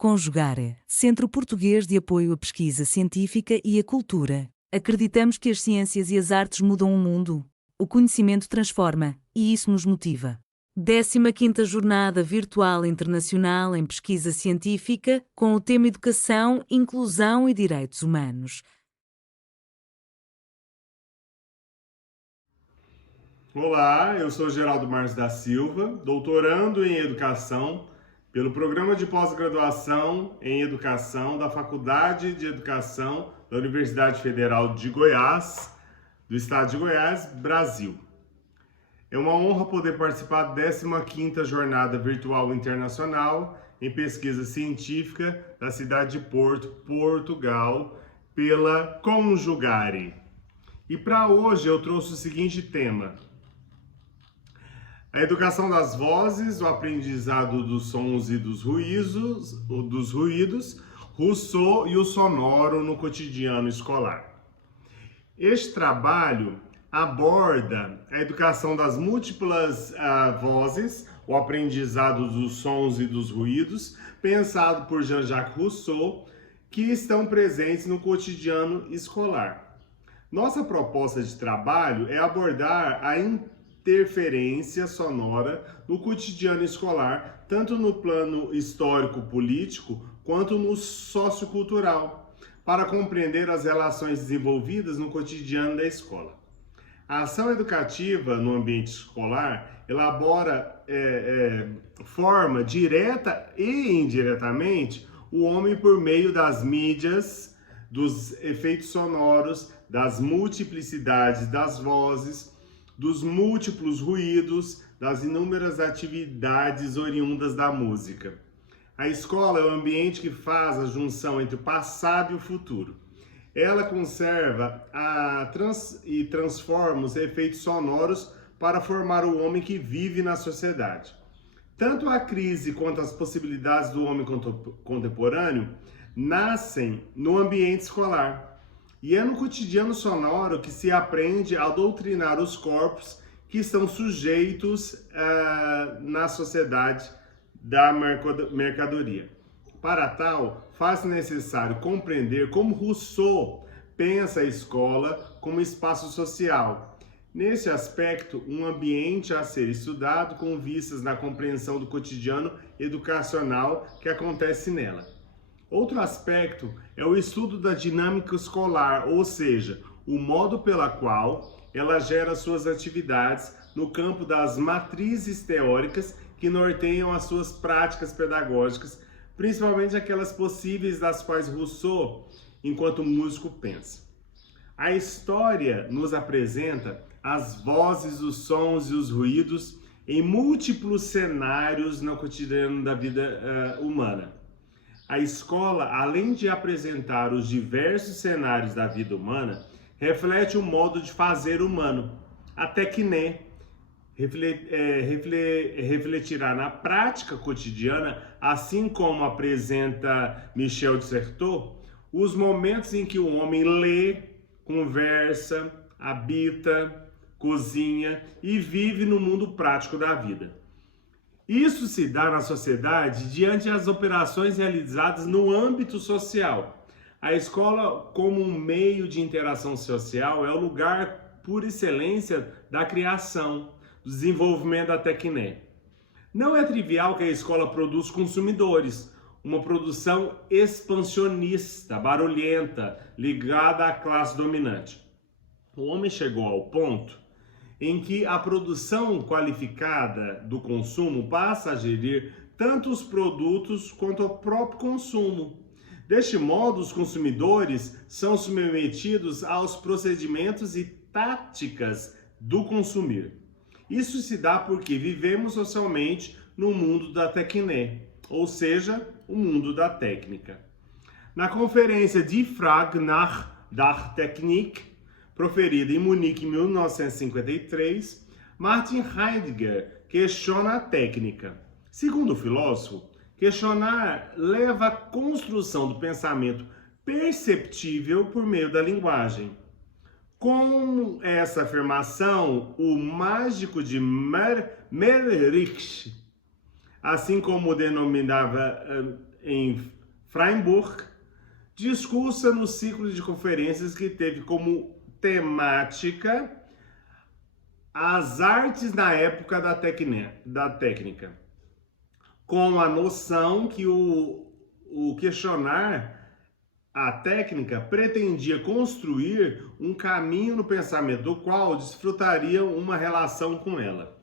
Conjugare, Centro Português de Apoio à Pesquisa Científica e à Cultura. Acreditamos que as ciências e as artes mudam o mundo. O conhecimento transforma, e isso nos motiva. 15ª Jornada Virtual Internacional em Pesquisa Científica, com o tema Educação, Inclusão e Direitos Humanos. Olá, eu sou Geraldo Marques da Silva, doutorando em Educação pelo Programa de Pós-Graduação em Educação da Faculdade de Educação da Universidade Federal de Goiás, do Estado de Goiás, Brasil. É uma honra poder participar da 15ª Jornada Virtual Internacional em Pesquisa Científica da cidade de Porto, Portugal, pela Conjugare. E para hoje eu trouxe o seguinte tema: a educação das vozes, o aprendizado dos sons e dos ruídos, Rousseau e o sonoro no cotidiano escolar. Este trabalho aborda a educação das múltiplas vozes, o aprendizado dos sons e dos ruídos, pensado por Jean-Jacques Rousseau, que estão presentes no cotidiano escolar. Nossa proposta de trabalho é abordar a interferência sonora no cotidiano escolar, tanto no plano histórico-político quanto no sociocultural, para compreender as relações desenvolvidas no cotidiano da escola. A ação educativa no ambiente escolar elabora, forma direta e indiretamente o homem por meio das mídias, dos efeitos sonoros, das multiplicidades das vozes, dos múltiplos ruídos, das inúmeras atividades oriundas da música. A escola é o ambiente que faz a junção entre o passado e o futuro. Ela conserva e transforma os efeitos sonoros para formar o homem que vive na sociedade. Tanto a crise quanto as possibilidades do homem contemporâneo nascem no ambiente escolar. E é no cotidiano sonoro que se aprende a doutrinar os corpos que estão sujeitos na sociedade da mercadoria. Para tal, faz necessário compreender como Rousseau pensa a escola como espaço social. Nesse aspecto, um ambiente a ser estudado com vistas na compreensão do cotidiano educacional que acontece nela. Outro aspecto é o estudo da dinâmica escolar, ou seja, o modo pela qual ela gera suas atividades no campo das matrizes teóricas que norteiam as suas práticas pedagógicas, principalmente aquelas possíveis das quais Rousseau, enquanto músico, pensa. A história nos apresenta as vozes, os sons e os ruídos em múltiplos cenários no cotidiano da vida humana. A escola, além de apresentar os diversos cenários da vida humana, reflete o modo de fazer humano. A tecné refletirá na prática cotidiana, assim como apresenta Michel de Certeau, os momentos em que o homem lê, conversa, habita, cozinha e vive no mundo prático da vida. Isso se dá na sociedade diante das operações realizadas no âmbito social. A escola, como um meio de interação social, é o lugar por excelência da criação, do desenvolvimento da tecné. Não é trivial que a escola produz consumidores, uma produção expansionista, barulhenta, ligada à classe dominante. O homem chegou ao ponto em que a produção qualificada do consumo passa a gerir tanto os produtos quanto o próprio consumo. Deste modo, os consumidores são submetidos aos procedimentos e táticas do consumir. Isso se dá porque vivemos socialmente no mundo da tecné, ou seja, o mundo da técnica. Na conferência Die Frage nach der Technik, proferida em Munique em 1953, Martin Heidegger questiona a técnica. Segundo o filósofo, questionar leva à construção do pensamento perceptível por meio da linguagem. Com essa afirmação, o mágico de Merrich, assim como denominava em Freiburg, discursa no ciclo de conferências que teve como temática as artes na época da técnica, com a noção que o questionar a técnica pretendia construir um caminho no pensamento do qual desfrutariam uma relação com ela.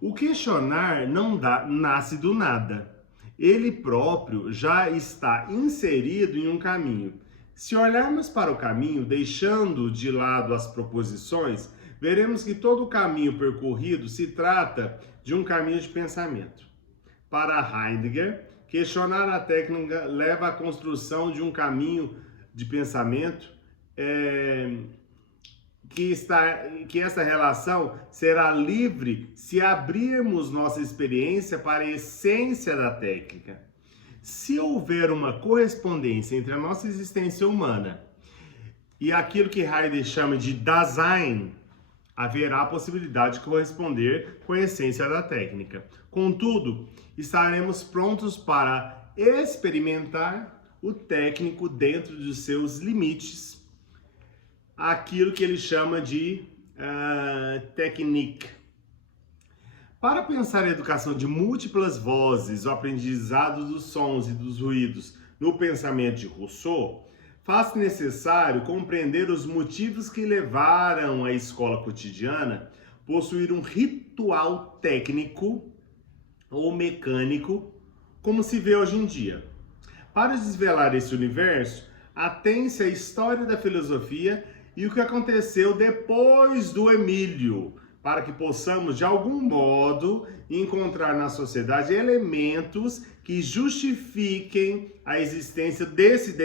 O questionar não nasce do nada. Ele próprio já está inserido em um caminho. Se olharmos para o caminho, deixando de lado as proposições, veremos que todo o caminho percorrido se trata de um caminho de pensamento. Para Heidegger, questionar a técnica leva à construção de um caminho de pensamento que essa relação será livre se abrirmos nossa experiência para a essência da técnica. Se houver uma correspondência entre a nossa existência humana e aquilo que Heidegger chama de Dasein, haverá a possibilidade de corresponder com a essência da técnica. Contudo, estaremos prontos para experimentar o técnico dentro dos seus limites, aquilo que ele chama de technique. Para pensar a educação de múltiplas vozes, o aprendizado dos sons e dos ruídos no pensamento de Rousseau, faz-se necessário compreender os motivos que levaram a escola cotidiana a possuir um ritual técnico ou mecânico, como se vê hoje em dia. Para desvelar esse universo, atém-se à história da filosofia e o que aconteceu depois do Emílio, para que possamos, de algum modo, encontrar na sociedade elementos que justifiquem a existência desse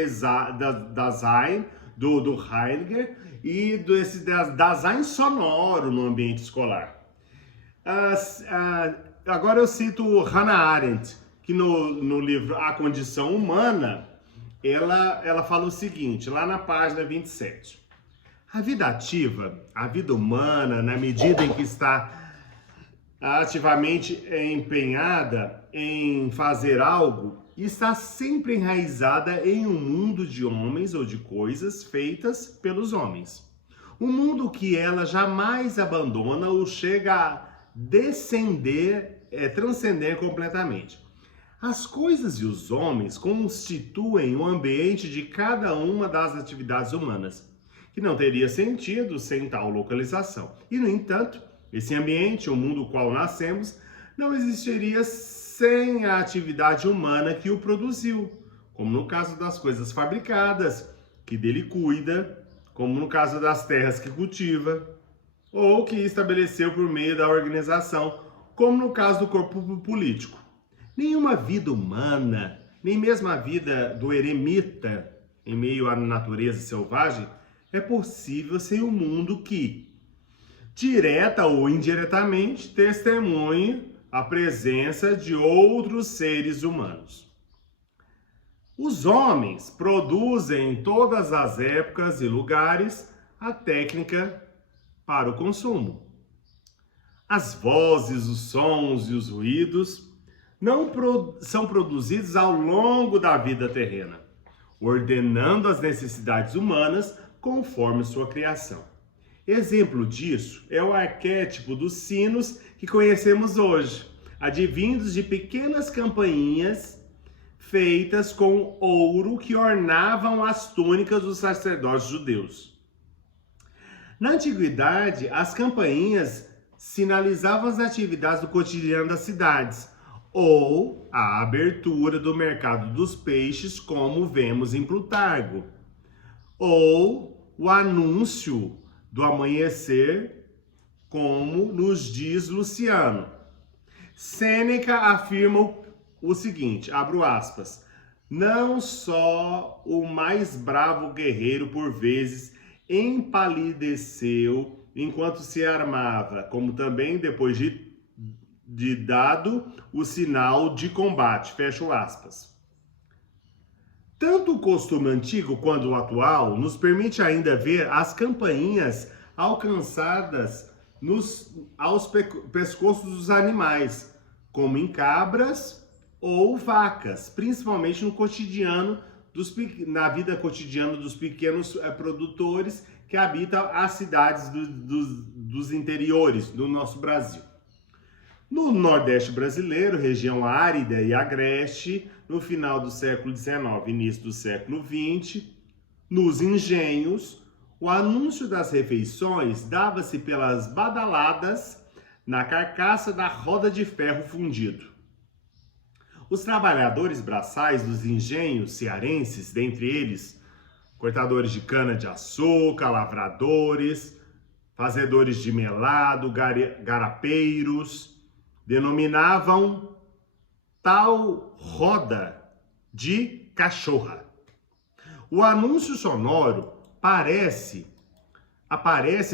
Dasein, do Heidegger, e desse Dasein sonoro no ambiente escolar. Agora eu cito Hannah Arendt, que no livro A Condição Humana, ela fala o seguinte, lá na página 27. A vida ativa, a vida humana, na medida em que está ativamente empenhada em fazer algo, está sempre enraizada em um mundo de homens ou de coisas feitas pelos homens. Um mundo que ela jamais abandona ou chega a transcender completamente. As coisas e os homens constituem o ambiente de cada uma das atividades humanas, que não teria sentido sem tal localização. E, no entanto, esse ambiente, o mundo no qual nascemos, não existiria sem a atividade humana que o produziu, como no caso das coisas fabricadas, que dele cuida, como no caso das terras que cultiva, ou que estabeleceu por meio da organização, como no caso do corpo político. Nenhuma vida humana, nem mesmo a vida do eremita em meio à natureza selvagem, é possível sem um mundo que, direta ou indiretamente, testemunhe a presença de outros seres humanos. Os homens produzem em todas as épocas e lugares a técnica para o consumo. As vozes, os sons e os ruídos não são produzidos ao longo da vida terrena, ordenando as necessidades humanas conforme sua criação. Exemplo disso é o arquétipo dos sinos que conhecemos hoje, advindos de pequenas campainhas feitas com ouro que ornavam as túnicas dos sacerdotes judeus. Na antiguidade, as campainhas sinalizavam as atividades do cotidiano das cidades, ou a abertura do mercado dos peixes, como vemos em Plutarco, ou o anúncio do amanhecer, como nos diz Luciano. Sêneca afirma o seguinte, abro aspas, não só o mais bravo guerreiro por vezes empalideceu enquanto se armava, como também depois de dado o sinal de combate, fecho aspas. Tanto o costume antigo quanto o atual nos permite ainda ver as campainhas alcançadas aos pescoços dos animais, como em cabras ou vacas, principalmente no cotidiano na vida cotidiana dos pequenos produtores que habitam as cidades dos interiores do nosso Brasil. No Nordeste brasileiro, região árida e agreste, no final do século XIX, início do século XX, nos engenhos, o anúncio das refeições dava-se pelas badaladas na carcaça da roda de ferro fundido. Os trabalhadores braçais dos engenhos cearenses, dentre eles, cortadores de cana-de-açúcar, lavradores, fazedores de melado, garapeiros, denominavam tal roda de cachorra. O anúncio sonoro aparece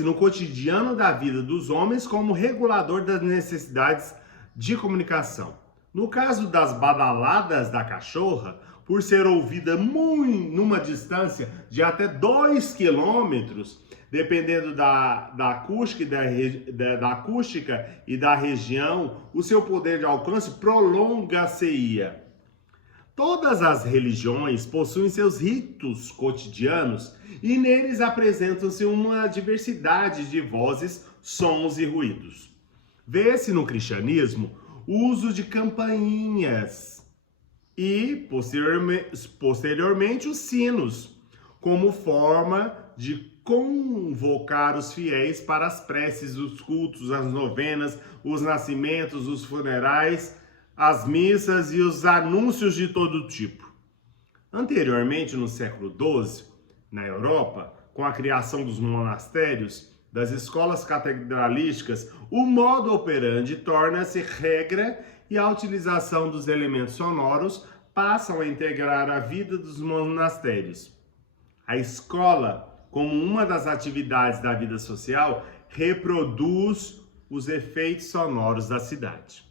no cotidiano da vida dos homens como regulador das necessidades de comunicação. No caso das badaladas da cachorra, por ser ouvida numa distância de até 2 quilômetros, dependendo da acústica e da região, o seu poder de alcance prolonga-se-ia. Todas as religiões possuem seus ritos cotidianos e neles apresentam-se uma diversidade de vozes, sons e ruídos. Vê-se no cristianismo o uso de campainhas e, posteriormente, os sinos, como forma de convocar os fiéis para as preces, os cultos, as novenas, os nascimentos, os funerais, as missas e os anúncios de todo tipo. Anteriormente, no século XII, na Europa, com a criação dos monastérios, das escolas catedralísticas, o modo operandi torna-se regra e a utilização dos elementos sonoros passam a integrar a vida dos monastérios. A escola, como uma das atividades da vida social, reproduz os efeitos sonoros da cidade.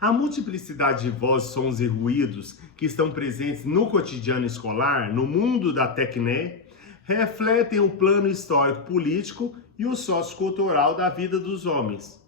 A multiplicidade de vozes, sons e ruídos que estão presentes no cotidiano escolar, no mundo da tecné, refletem o plano histórico-político e o sociocultural da vida dos homens.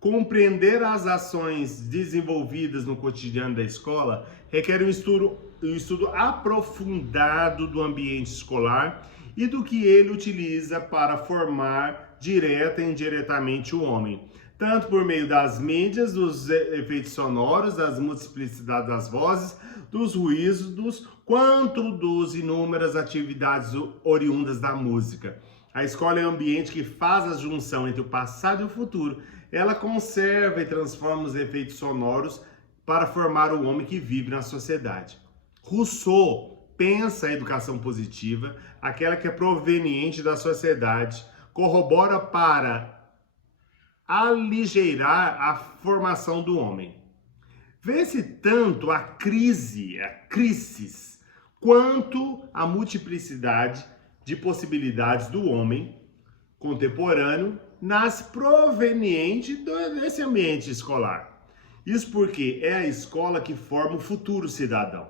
Compreender as ações desenvolvidas no cotidiano da escola requer um estudo aprofundado do ambiente escolar e do que ele utiliza para formar direta e indiretamente o homem, tanto por meio das mídias, dos efeitos sonoros, das multiplicidades das vozes, dos ruídos, quanto dos inúmeras atividades oriundas da música. A escola é um ambiente que faz a junção entre o passado e o futuro. Ela conserva e transforma os efeitos sonoros para formar o homem que vive na sociedade. Rousseau pensa a educação positiva, aquela que é proveniente da sociedade, corrobora para aligeirar a formação do homem. Vê-se tanto a crisis, quanto a multiplicidade de possibilidades do homem contemporâneo nasce proveniente desse ambiente escolar. Isso porque é a escola que forma o futuro cidadão.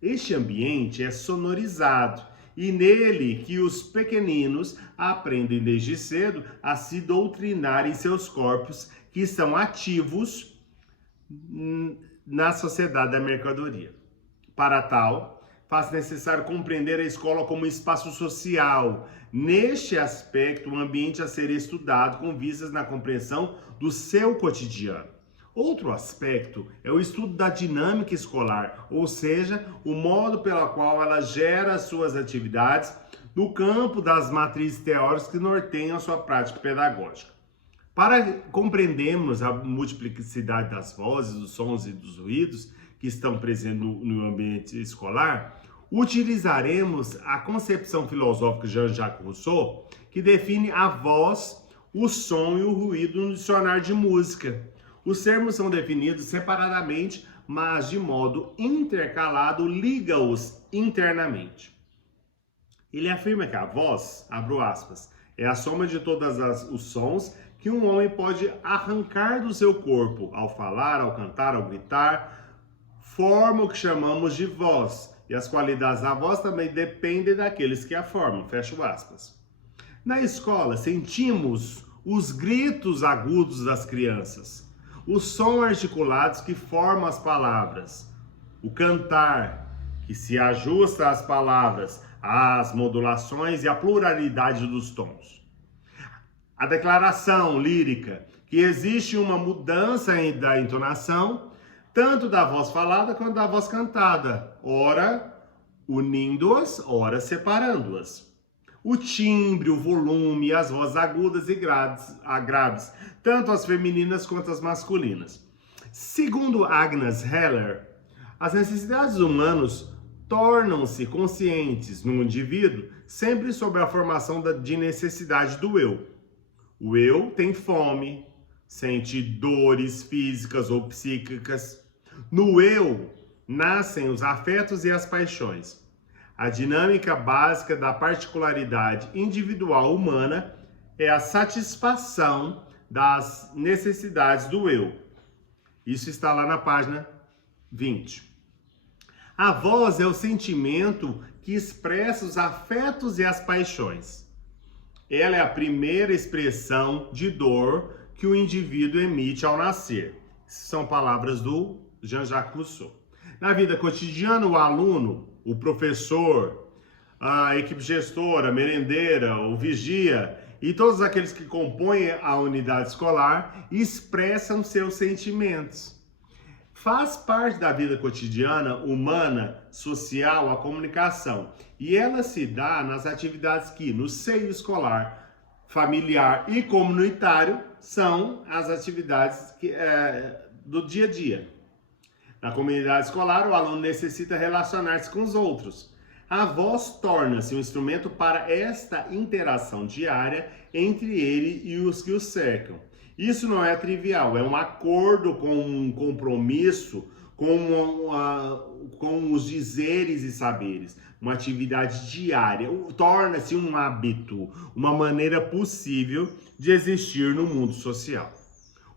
Este ambiente é sonorizado e nele que os pequeninos aprendem desde cedo a se doutrinar em seus corpos que estão ativos na sociedade da mercadoria. Para tal, faz necessário compreender a escola como espaço social. Neste aspecto, um ambiente a ser estudado com vistas na compreensão do seu cotidiano. Outro aspecto é o estudo da dinâmica escolar, ou seja, o modo pelo qual ela gera suas atividades no campo das matrizes teóricas que norteiam a sua prática pedagógica. Para compreendermos a multiplicidade das vozes, dos sons e dos ruídos que estão presentes no ambiente escolar, utilizaremos a concepção filosófica de Jean-Jacques Rousseau, que define a voz, o som e o ruído no dicionário de música. Os termos são definidos separadamente, mas de modo intercalado liga-os internamente. Ele afirma que a voz, abro aspas, é a soma de todos os sons que um homem pode arrancar do seu corpo ao falar, ao cantar, ao gritar, forma o que chamamos de voz. E as qualidades da voz também dependem daqueles que a formam, fecho aspas. Na escola, sentimos os gritos agudos das crianças, Os sons articulados que formam as palavras. O cantar, que se ajusta às palavras, às modulações e à pluralidade dos tons. A declaração lírica, que existe uma mudança da entonação, tanto da voz falada quanto da voz cantada, ora unindo-as, ora separando-as. O timbre, o volume, as vozes agudas e graves, tanto as femininas quanto as masculinas. Segundo Agnes Heller, as necessidades humanas tornam-se conscientes no indivíduo sempre sobre a formação de necessidade do eu. O eu tem fome, sente dores físicas ou psíquicas. No eu nascem os afetos e as paixões. A dinâmica básica da particularidade individual humana é a satisfação das necessidades do eu. Isso está lá na página 20. A voz é o sentimento que expressa os afetos e as paixões. Ela é a primeira expressão de dor que o indivíduo emite ao nascer. São palavras do Jean-Jacques Rousseau. Na vida cotidiana, o aluno, o professor, a equipe gestora, a merendeira, o vigia e todos aqueles que compõem a unidade escolar expressam seus sentimentos. Faz parte da vida cotidiana, humana, social, a comunicação. E ela se dá nas atividades que, no seio escolar, familiar e comunitário, são as atividades do dia a dia. Na comunidade escolar, o aluno necessita relacionar-se com os outros. A voz torna-se um instrumento para esta interação diária entre ele e os que o cercam. Isso não é trivial, é um acordo com um compromisso, com os dizeres e saberes. Uma atividade diária, torna-se um hábito, uma maneira possível de existir no mundo social.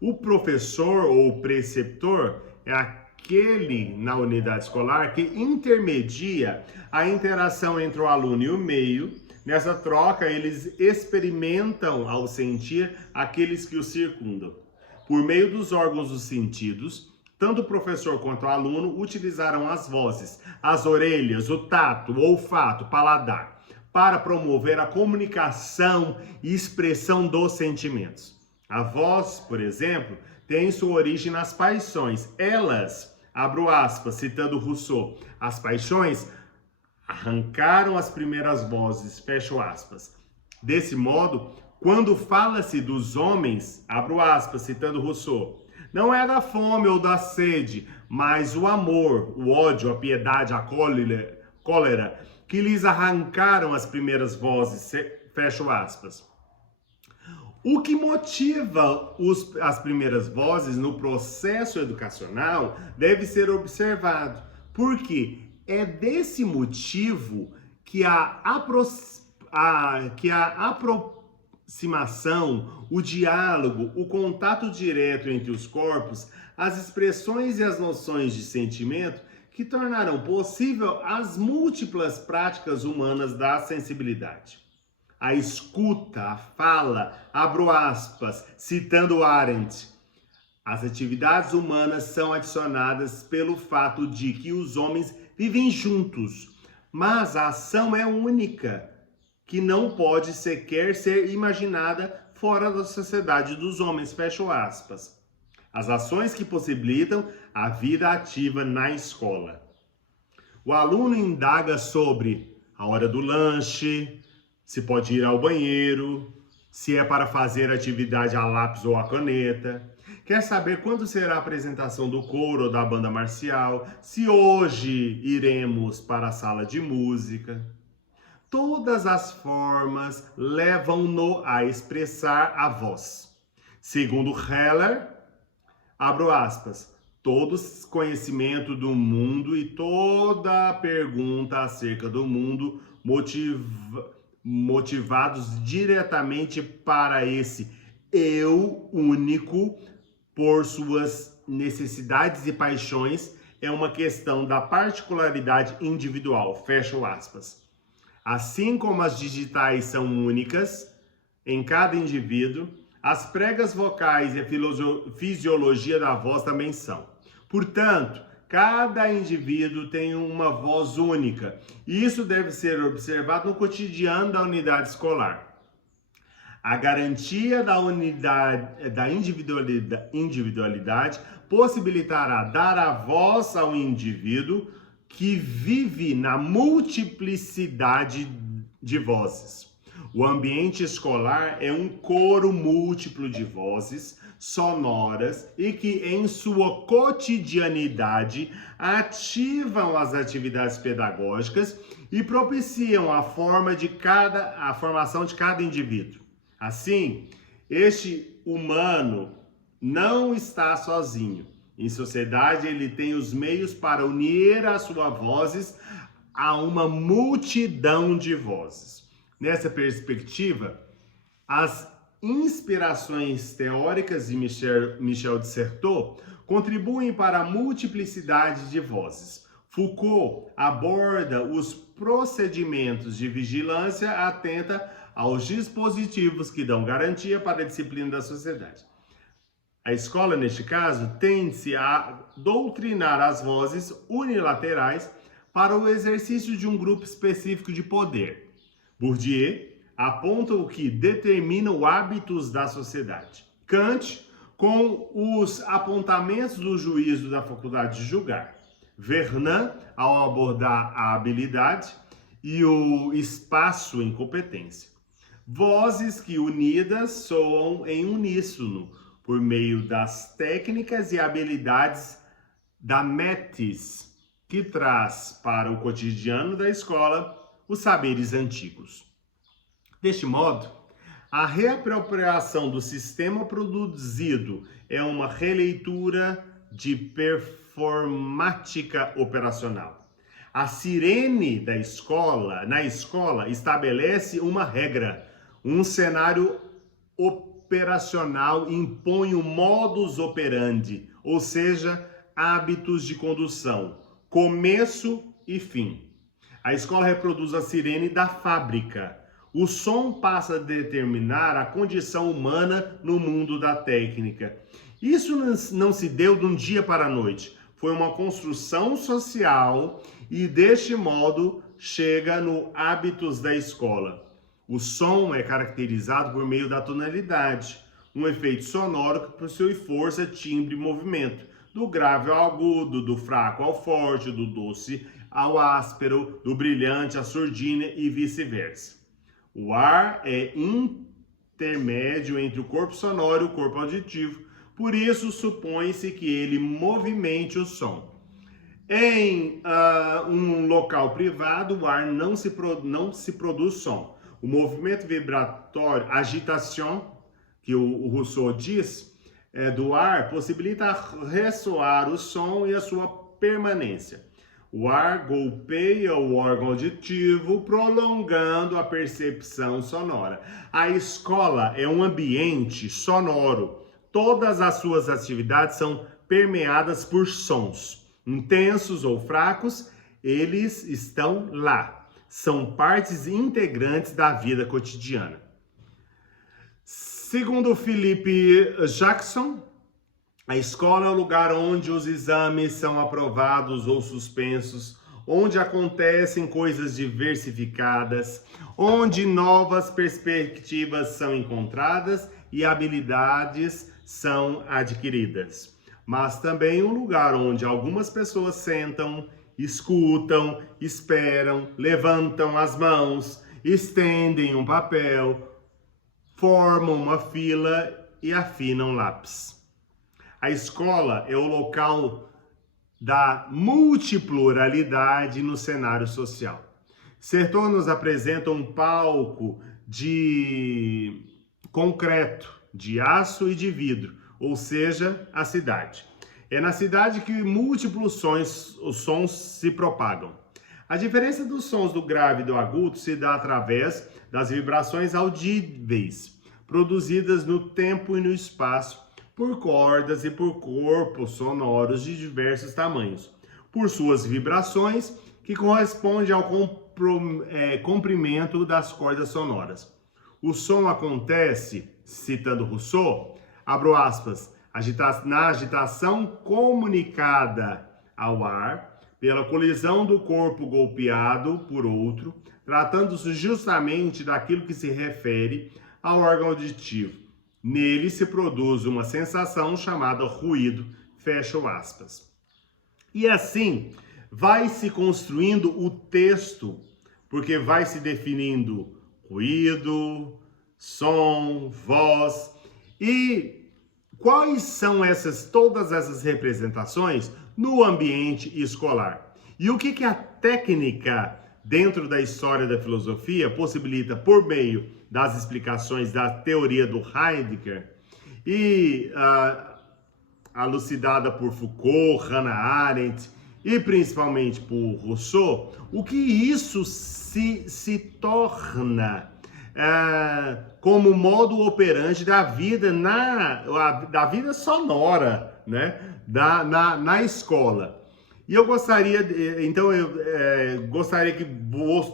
O professor ou preceptor é aquele na unidade escolar que intermedia a interação entre o aluno e o meio. Nessa troca, eles experimentam ao sentir aqueles que o circundam. Por meio dos órgãos dos sentidos, tanto o professor quanto o aluno utilizaram as vozes, as orelhas, o tato, o olfato, o paladar, para promover a comunicação e expressão dos sentimentos. A voz, por exemplo, tem sua origem nas paixões. Elas, abro aspas, citando Rousseau, as paixões arrancaram as primeiras vozes, fecho aspas. Desse modo, quando fala-se dos homens, abro aspas, citando Rousseau, não é da fome ou da sede, mas o amor, o ódio, a piedade, a cólera, que lhes arrancaram as primeiras vozes, fecho aspas. O que motiva as primeiras vozes no processo educacional deve ser observado, porque é desse motivo que a aproximação, o diálogo, o contato direto entre os corpos, as expressões e as noções de sentimento que tornaram possível as múltiplas práticas humanas da sensibilidade. A escuta, a fala, abro aspas, citando Arendt, as atividades humanas são adicionadas pelo fato de que os homens vivem juntos, mas a ação é única, que não pode sequer ser imaginada fora da sociedade dos homens, fecho aspas. As ações que possibilitam a vida ativa na escola. O aluno indaga sobre a hora do lanche, se pode ir ao banheiro, se é para fazer atividade a lápis ou a caneta. Quer saber quando será a apresentação do coro ou da banda marcial, se hoje iremos para a sala de música. Todas as formas levam-no a expressar a voz. Segundo Heller, abro aspas, todo conhecimento do mundo e toda pergunta acerca do mundo motivados diretamente para esse eu único por suas necessidades e paixões é uma questão da particularidade individual, fecho aspas. Assim como as digitais são únicas em cada indivíduo, As pregas vocais e a fisiologia da voz também são. Portanto, cada indivíduo tem uma voz única e isso deve ser observado no cotidiano da unidade escolar. A garantia da individualidade possibilitará dar a voz ao indivíduo que vive na multiplicidade de vozes. O ambiente escolar é um coro múltiplo de vozes sonoras e que, em sua cotidianidade, ativam as atividades pedagógicas e propiciam a formação de cada indivíduo. Assim, este humano não está sozinho. Em sociedade, ele tem os meios para unir as suas vozes a uma multidão de vozes. Nessa perspectiva, as inspirações teóricas de Michel de Certeau contribuem para a multiplicidade de vozes. Foucault aborda os procedimentos de vigilância atenta aos dispositivos que dão garantia para a disciplina da sociedade. A escola, neste caso, tende-se a doutrinar as vozes unilaterais para o exercício de um grupo específico de poder. Bourdieu aponta o que determina os hábitos da sociedade. Kant, com os apontamentos do juízo da faculdade de julgar. Vernon, ao abordar a habilidade e o espaço em competência. Vozes que unidas soam em uníssono por meio das técnicas e habilidades da METIS, que traz para o cotidiano da escola os saberes antigos. Deste modo, a reapropriação do sistema produzido é uma releitura de performática operacional. A sirene da escola, na escola, estabelece uma regra, um cenário operacional impõe o modus operandi, ou seja, hábitos de condução, começo e fim. A escola reproduz a sirene da fábrica. O som passa a determinar a condição humana no mundo da técnica. Isso não se deu de um dia para a noite. Foi uma construção social e, deste modo, chega no hábitos da escola. O som é caracterizado por meio da tonalidade, um efeito sonoro que possui força, timbre e movimento, do grave ao agudo, do fraco ao forte, do doce ao áspero, do brilhante à surdina e vice-versa. O ar é intermédio entre o corpo sonoro e o corpo auditivo, por isso supõe-se que ele movimente o som. Em um local privado, o ar não se produz som. O movimento vibratório, agitation, que o Rousseau diz, do ar, possibilita ressoar o som e a sua permanência. O ar golpeia o órgão auditivo, prolongando a percepção sonora. A escola é um ambiente sonoro. Todas as suas atividades são permeadas por sons. Intensos ou fracos, eles estão lá. São partes integrantes da vida cotidiana. Segundo Philippe Jackson, a escola é o lugar onde os exames são aprovados ou suspensos, onde acontecem coisas diversificadas, onde novas perspectivas são encontradas e habilidades são adquiridas. Mas também um lugar onde algumas pessoas sentam, escutam, esperam, levantam as mãos, estendem um papel, formam uma fila e afinam lápis. A escola é o local da multipluralidade no cenário social. Certeau nos apresenta um palco de concreto, de aço e de vidro, ou seja, a cidade. É na cidade que múltiplos sons se propagam. A diferença dos sons do grave e do agudo se dá através das vibrações audíveis, produzidas no tempo e no espaço, por cordas e por corpos sonoros de diversos tamanhos, por suas vibrações, que correspondem ao comprimento das cordas sonoras. O som acontece citando Rousseau, abro aspas, na agitação comunicada ao ar, pela colisão do corpo golpeado por outro, tratando-se justamente daquilo que se refere ao órgão auditivo. Nele se produz uma sensação chamada ruído, fecha aspas. E assim, vai se construindo o texto, porque vai se definindo ruído, som, voz. E quais são todas essas representações no ambiente escolar? E o que a técnica dentro da história da filosofia possibilita por meio das explicações da teoria do Heidegger e elucidada por Foucault, Hannah Arendt e principalmente por Rousseau, o que isso se torna como modo operante da vida da vida sonora, né? na escola. E eu gostaria, gostaria que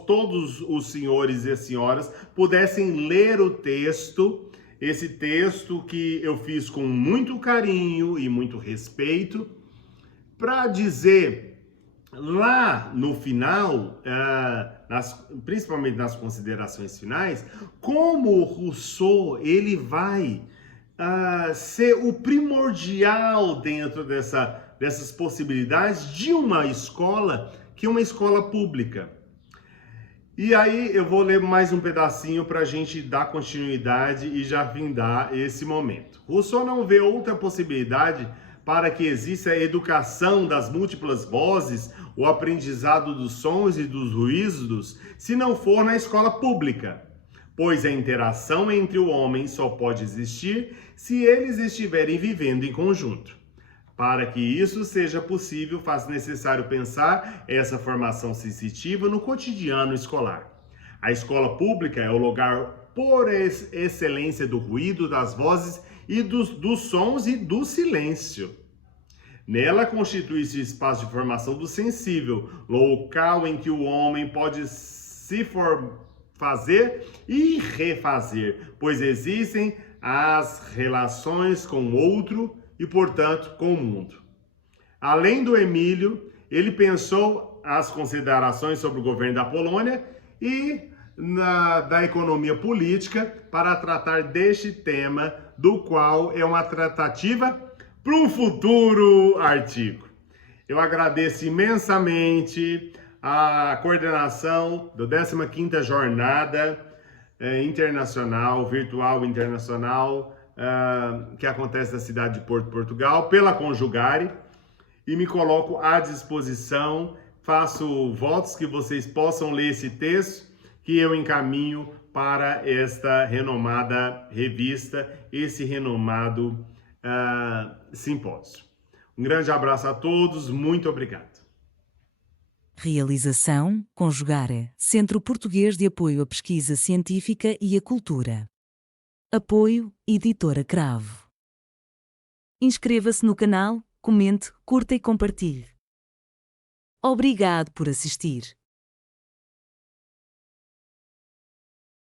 todos os senhores e senhoras pudessem ler o texto, esse texto que eu fiz com muito carinho e muito respeito, para dizer lá no final, principalmente nas considerações finais, como o Rousseau ele vai ser o primordial dentro dessas possibilidades de uma escola que é uma escola pública. E aí eu vou ler mais um pedacinho para a gente dar continuidade e já findar esse momento. Rousseau não vê outra possibilidade para que exista a educação das múltiplas vozes, o aprendizado dos sons e dos ruídos, se não for na escola pública, pois a interação entre o homem só pode existir se eles estiverem vivendo em conjunto. Para que isso seja possível, faz necessário pensar essa formação sensitiva no cotidiano escolar. A escola pública é o lugar por excelência do ruído, das vozes e dos sons e do silêncio. Nela constitui-se o espaço de formação do sensível, local em que o homem pode se fazer e refazer, pois existem as relações com o outro e, portanto, com o mundo. Além do Emílio, ele pensou as considerações sobre o governo da Polônia e da economia política para tratar deste tema, do qual é uma tratativa para um futuro artigo. Eu agradeço imensamente a coordenação da 15ª Jornada Internacional, Virtual Internacional, que acontece na cidade de Porto, Portugal, pela Conjugare, e me coloco à disposição, faço votos que vocês possam ler esse texto, que eu encaminho para esta renomada revista, esse renomado simpósio. Um grande abraço a todos, muito obrigado. Realização: Conjugare, Centro Português de Apoio à Pesquisa Científica e à Cultura. Apoio: Editora Cravo. Inscreva-se no canal, comente, curta e compartilhe. Obrigado por assistir.